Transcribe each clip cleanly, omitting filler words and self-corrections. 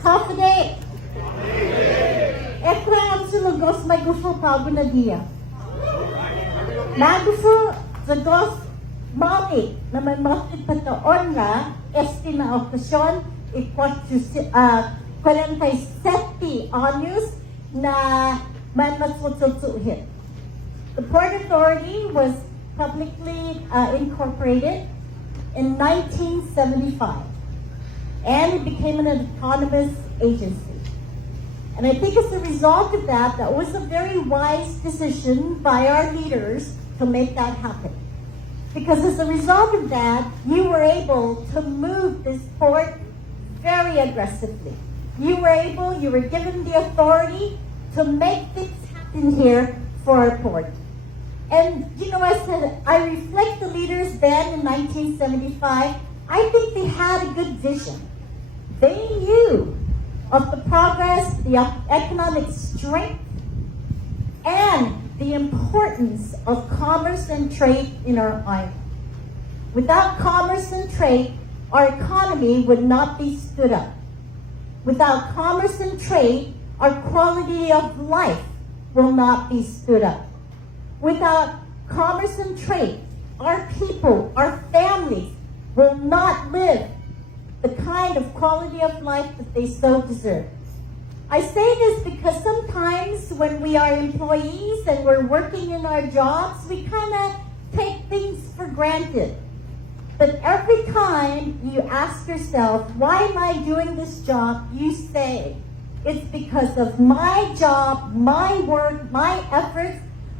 Half a day. Ekra ang sulugos may gusto pa na dia. Nagusto zagos mali na may makit pataon na estima okasyon ikot 47 anos na man matsututuhin. The Port Authority was publicly incorporated in 1975. And it became an autonomous agency. And I think as a result of that, that was a very wise decision by our leaders to make that happen. Because as a result of that, you were able to move this port very aggressively. You were given the authority to make things happen here for our port. And, I said, I reflect the leaders then in 1975. I think they had a good vision. They knew of the progress, the economic strength, and the importance of commerce and trade in our island. Without commerce and trade, our economy would not be stood up. Without commerce and trade, our quality of life will not be stood up. Without commerce and trade, our people, our families, will not live the kind of quality of life that they so deserve. I say this because sometimes when we are employees and we're working in our jobs, we kind of take things for granted. But every time you ask yourself, why am I doing this job? You say, it's because of my job, my work, my efforts.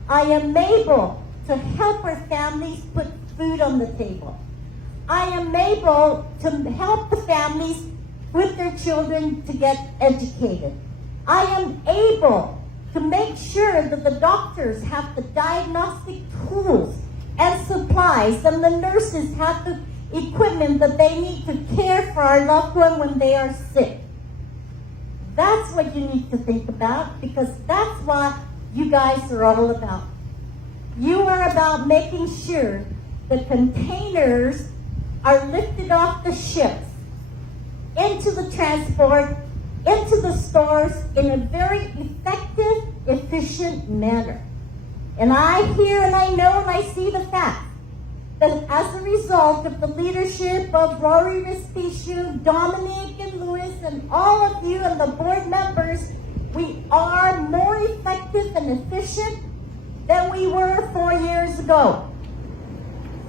I am able to help our families put food on the table. I am able to help the families with their children to get educated. I am able to make sure that the doctors have the diagnostic tools and supplies and the nurses have the equipment that they need to care for our loved one when they are sick. That's what you need to think about because that's what you guys are all about. You are about making sure the containers are lifted off the ships into the transport, into the stores in a very effective, efficient manner. And I hear and I know and I see the fact that as a result of the leadership of Rory Respicio, Dominic and Louis and all of you and the board members, we are more effective and efficient than we were 4 years ago.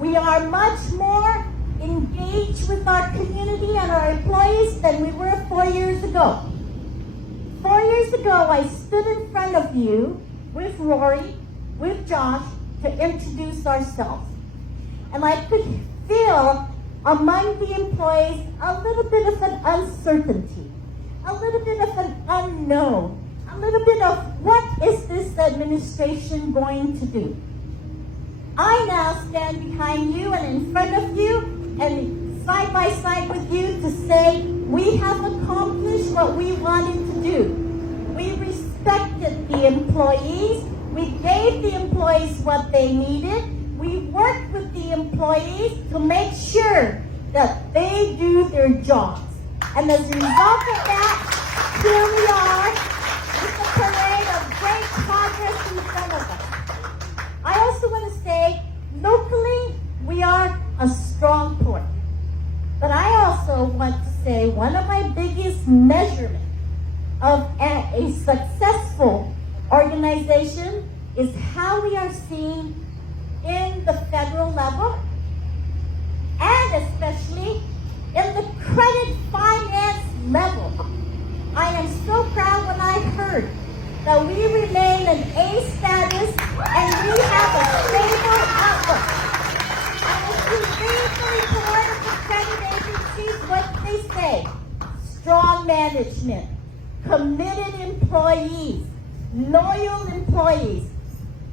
We are much more engaged with our community and our employees than we were 4 years ago. 4 years ago, I stood in front of you with Rory, with Josh, to introduce ourselves. And I could feel among the employees a little bit of an uncertainty, a little bit of an unknown, a little bit of what is this administration going to do? I now stand behind you and in front of you and side by side with you to say we have accomplished what we wanted to do. We respected the employees. We gave the employees what they needed. We worked with the employees to make sure that they do their jobs. And as a result of that, here we are with a parade of great progress in front of us. I also want to say, locally, we are a strong port. But I also want to say one of my biggest measurements of a successful organization is how we are seen in the federal level and especially in the credit finance level. I am so proud when I heard that we remain an A status and we have a stable outlook. And if you read the report of the credit agencies, what they say, strong management, committed employees, loyal employees,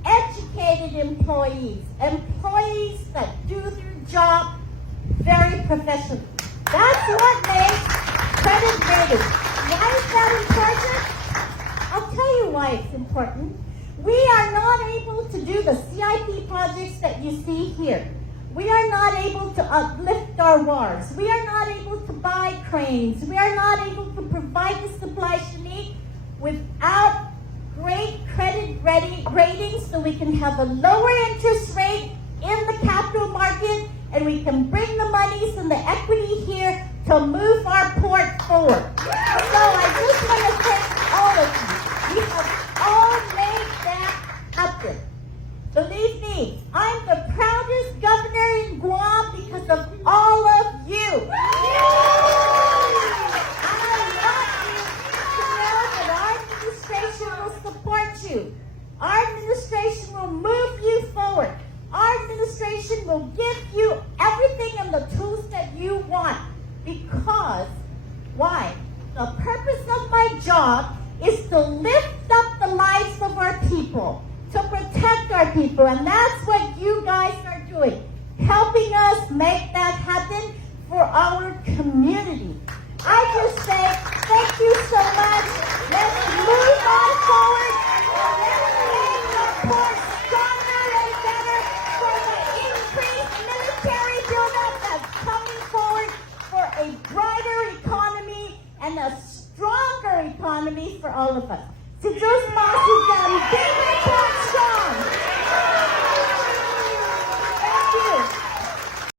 educated employees, employees that do their job very professionally. That's what makes credit rating. Why is that important? I'll tell you why it's important. We are not able to do the CIP projects that you see here. We are not able to uplift our wars. We are not able to buy cranes. We are not able to provide the supplies you need without great credit ratings, so we can have a lower interest rate in the capital market, and we can bring the monies and the equity here to move our port forward. So I just want to thank all of you. We have all made that happen. Believe me, I'm the proudest governor in Guam because of all of you. And I want you to know that our administration will support you. Our administration will move you forward. Our administration will give you everything and the tools that you want. Because, why? The purpose of my job is to lift up the lives of our people, to protect our people, and that's what you guys are doing, helping us make that happen for our community. I just say thank you so much. Let's move on forward. Let's make the port stronger and better for the increased military buildup that's coming forward for a brighter economy and a stronger economy for all of us. Si Diyos, Mas,